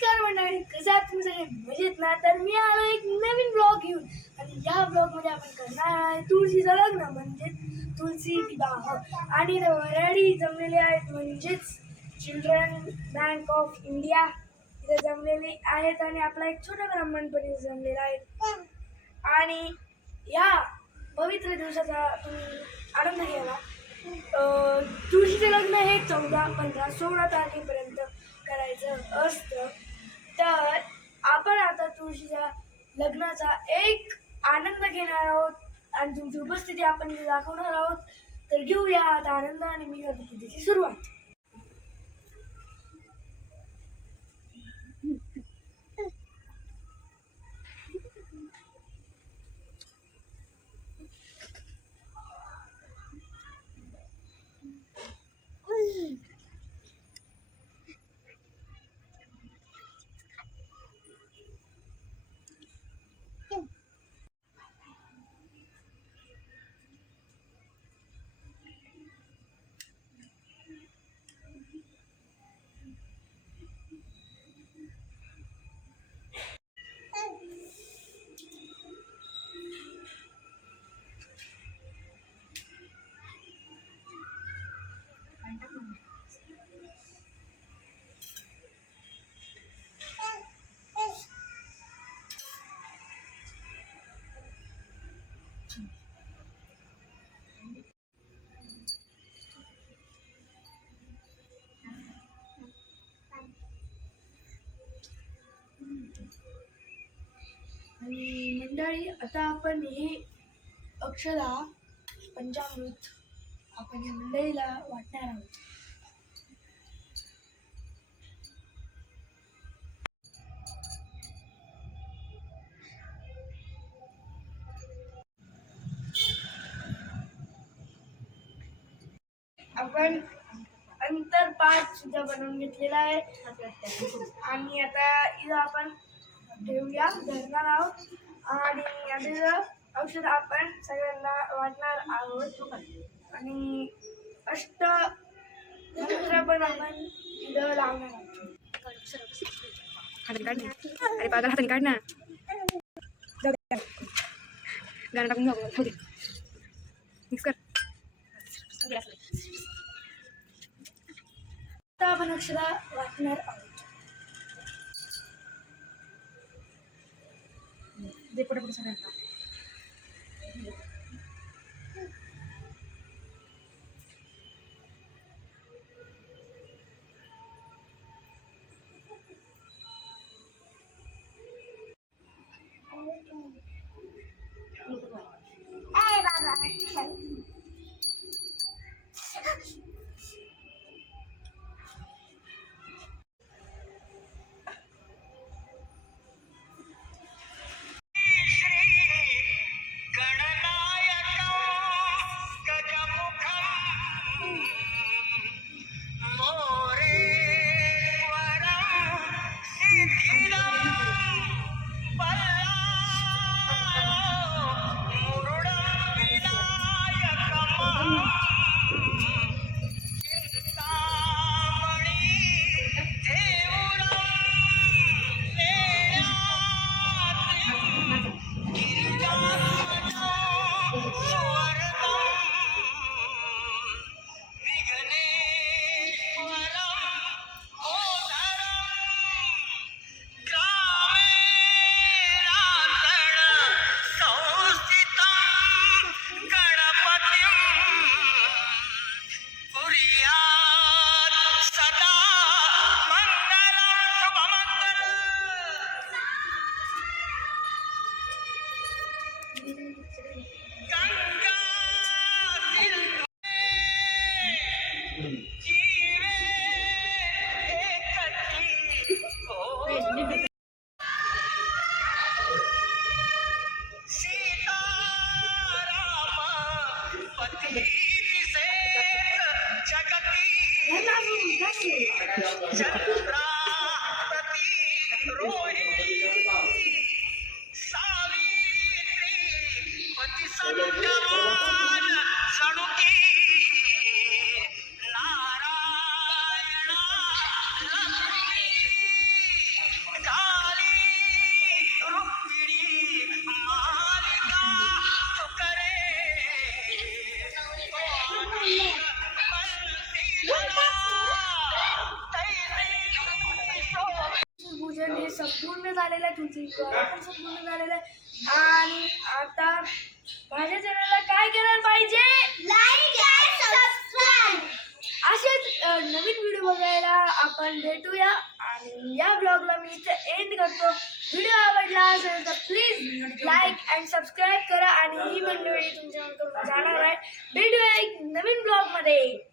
नमस्कार मंडळी, कसं आहात तुम्ही सगळे? मजेत ना? तर मी आलो एक नवीन ब्लॉग घेऊन आणि या ब्लॉग मध्ये आपण करणार आहे तुळशीचं लग्न म्हणजे तुळशी विवाह. आणि वऱ्हाडी जमलेले आहेत म्हणजेच चिल्ड्रन बँक ऑफ इंडिया इथे जमलेले आहेत आणि आपला एक छोटा ब्राह्मण पण इथे जमलेला आहे. आणि या पवित्र दिवसाचा तुम्ही आनंद घ्यावा. तुळशीचे लग्न हे 14, 15, 16 तारखेपर्यंत करायचं असतं. तर आपण आता तुळशीच्या लग्नाचा एक आनंद घेणार आहोत आणि तुमची उपस्थिती आपण दाखवणार आहोत. तर घेऊया आता आनंद आणि मी करतो त्याची सुरुवात. आणि मंडळी, आता आपण हे अक्षरा पंचामृत आपण या मंडळीला वाटणार आहोत. आपण अंतरपाठ सुद्धा बनवून घेतलेला आहे आणि आता इथं आपण ठेवूया धरणार आहोत आणि आता औषध आपण सगळ्यांना वाटणार आहोत आणि मंत्र पण आपण इथं लावणार आहोत. हाताने काढ ना. अरे पागल, हाताने काढ ना. गाणं टाकून जाऊ दे. मिक्स कर. आता आपण अक्षरा वाटणार आहोत. दे पटापट सगळ्यांना. झालेला आहे, तुळशीचा वार पण संपूर्ण झालेला आहे. आणि आता माझ्या चॅनलला काय केलं पाहिजे, लाईक आणि सबस्क्राईब. असेच नवीन व्हिडिओ बघायला आपण भेटूया. आणि या ब्लॉगला मी इथे एंड करतो. व्हिडिओ आवडला असेल तर प्लीज लाईक अँड सबस्क्राईब करा. आणि ही मंडळी तुमच्याकडून जाणार आहे. भेटूया एक नवीन ब्लॉगमध्ये.